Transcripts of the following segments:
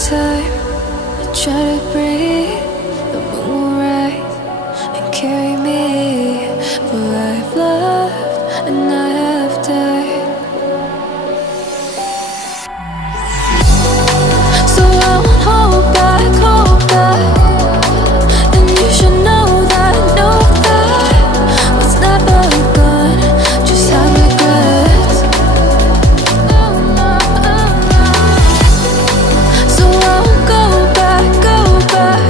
time I try to breathe, the moon will rise and carry me. For I've loved and I have died. So I won't hold back, hold back. And you should know that what's never gone just have regrets. So I won't go back, go back.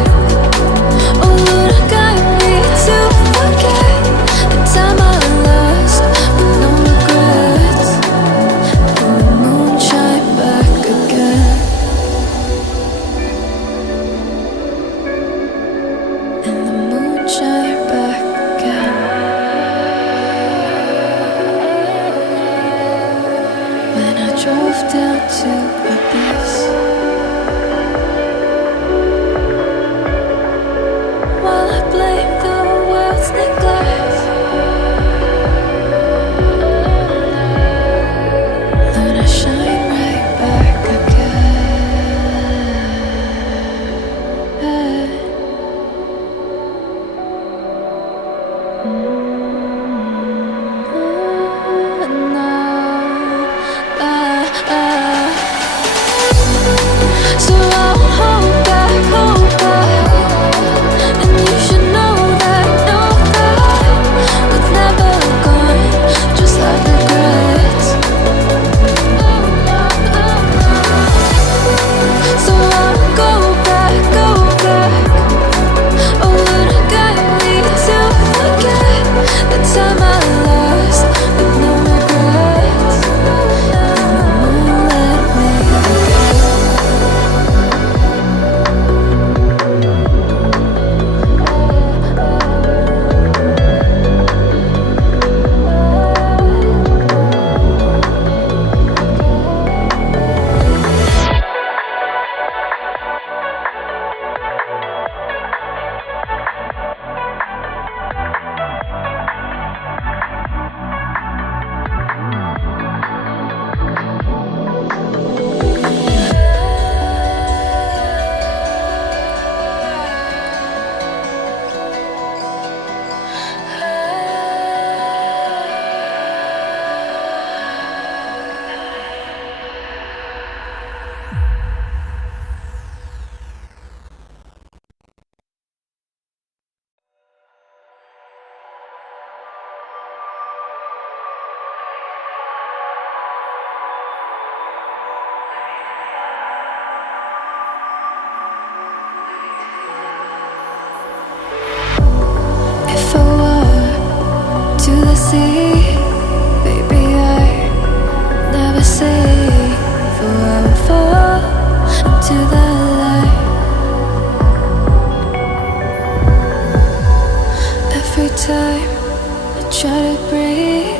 Oh, would I guide me to forget the time I lost with no regrets? And the moon shine back again. And the moon shine back again. When I drove down to Abyss, while I blame the world's neglect, Lord, I shine right back again. So I won't hold back, hold back. And you should know that what's never gone just like regrets. So I won't go back, go back. Oh, would I guide me to forget the time I lost with no regrets? And the moon let me again. If I were to the sea, baby, I never say, for I will fall into the light. Every time I try to breathe,